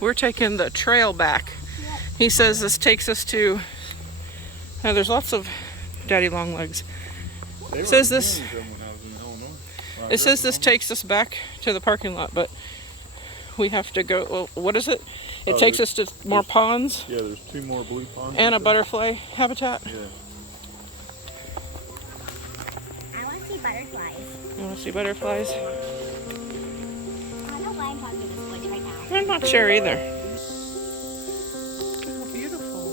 we're taking the trail back. He says this takes us to, there's lots of daddy long legs. It says this, it says this takes us back to the parking lot, but we have to go, well, what is it? It takes us to more ponds. Yeah, there's 2 more blue ponds. And a butterfly habitat. Yeah. I want to see butterflies. You want to see butterflies? I don't know why I'm talking to this voice right now. I'm not sure either. Oh, beautiful.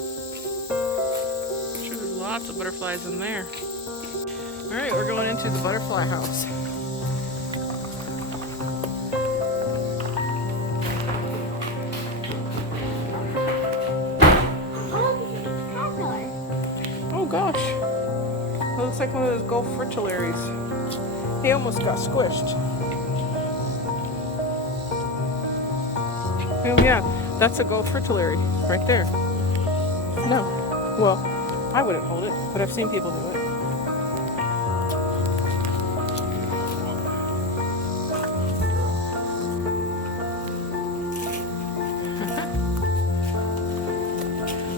I'm sure there's lots of butterflies in there. All right, we're going into the butterfly house. Oh gosh. That looks like one of those Gulf fritillaries. He almost got squished. Oh yeah, that's a Gulf fritillary right there. No, well, I wouldn't hold it, but I've seen people do it.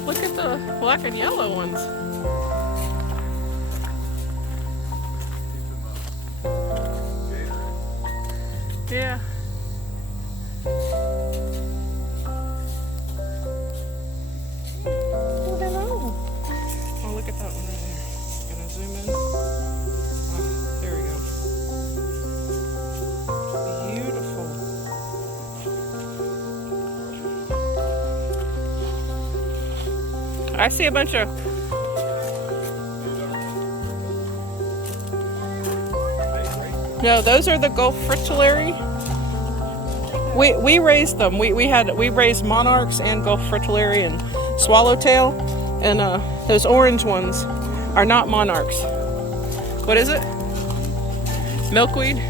Look at the black and yellow ones. Yeah. Oh, look at that one right there. Gonna zoom in. Oh, there we go. Beautiful. I see a bunch of. No, those are the Gulf fritillary. We raised them. We raised monarchs and Gulf fritillary and swallowtail, and those orange ones are not monarchs. What is it? Milkweed.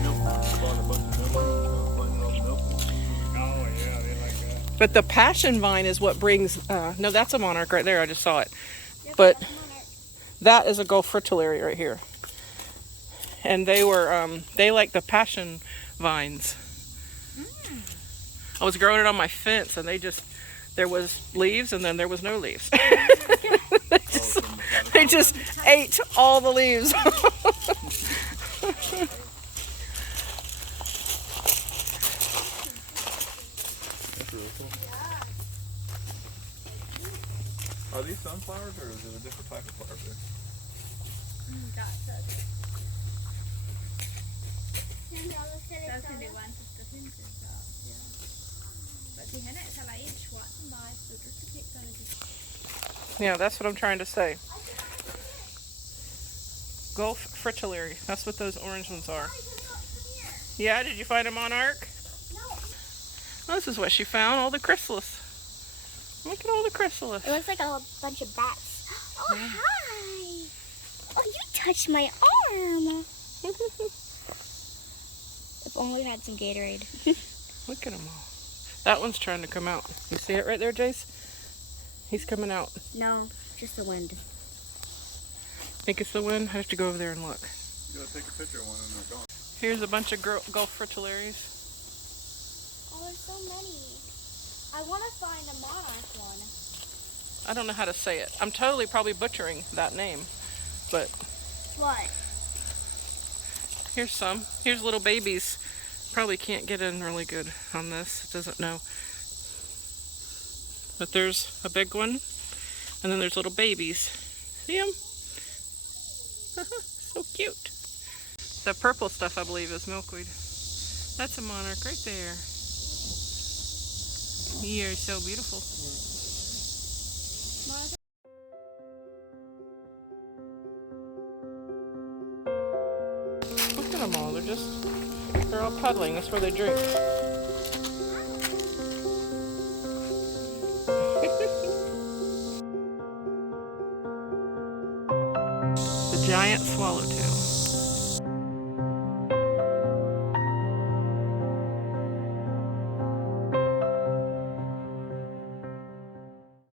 But the passion vine is what brings. No, that's a monarch right there. I just saw it. But that is a Gulf fritillary right here. And they were they like the passion vines. I was growing it on my fence, and there was leaves, and then there was no leaves. they just ate all the leaves. Are these sunflowers, or is it a different type of flower? Yeah, that's what I'm trying to say. Gulf fritillary. That's what those orange ones are. Yeah, did you find a monarch? No. Oh, this is what she found, all the chrysalis. Look at all the chrysalis. It looks like a bunch of bats. Oh, yeah. Hi. Oh, you touched my arm. If only we had some Gatorade. Look at them all. That one's trying to come out. You see it right there, Jace? He's coming out. No, just the wind. Think it's the wind? I have to go over there and look. You gotta take a picture of one and they're gone. Here's a bunch of Gulf fritillaries. Oh, there's so many. I want to find a monarch one. I don't know how to say it. I'm totally probably butchering that name, but What? here's some. Here's little babies. Probably can't get in really good on this. It doesn't know. But there's a big one, and then there's little babies. See them? So cute. The purple stuff, I believe, is milkweed. That's a monarch right there. You're so beautiful. Look at them all. They're all puddling. That's where they drink. The giant swallowtail.